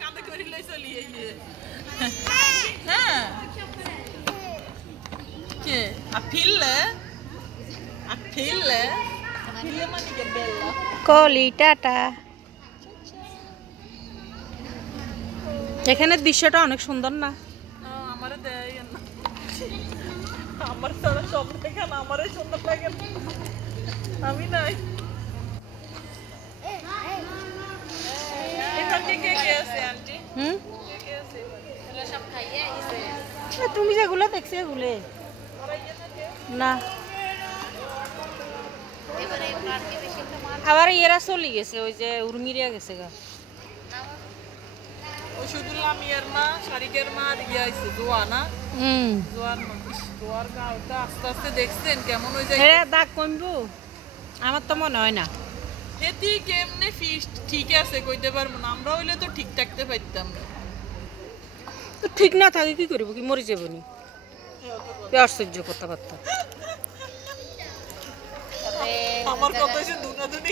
কাঁদে করিলে চলি হ্যাঁ কে আফিলে মানে কে বেলা কলি টাটা। এখানে দৃশ্যটা অনেক সুন্দর না? আমারে দেয় না, আমার সারা সব দেখে না, আমারে সুন্দর লাগে না, আমি নাই। এখানে কে আছে আন্টি? কে আছে? এরা সব খাইয়ে আইছে। তুমি যেগুলো দেখছো এগুলো না, আবার এরা চলে গেছে, ওই যে উর্মিরিয়া গেছে গা। ওই শুধু লামিয়ার মা, শারিকের মা আর ইয়ে আইছে জোয়া না, জোয়ার গাওটা আস্তে আস্তে দেখছেন কেমন হয়ে যায়। দাগ কমবো আমার তো মনে হয় না। এটি কেমনে ফিস্ট ঠিক আছে কইতে পারবো না, আমরা হইলে তো ঠিক থাকতে পারতাম না। ঠিক না থাকে কি করবো, কি মরে যাবো নি? আশ্চর্য কথাবার্তা। আমার কথা হচ্ছে দুনাদুনি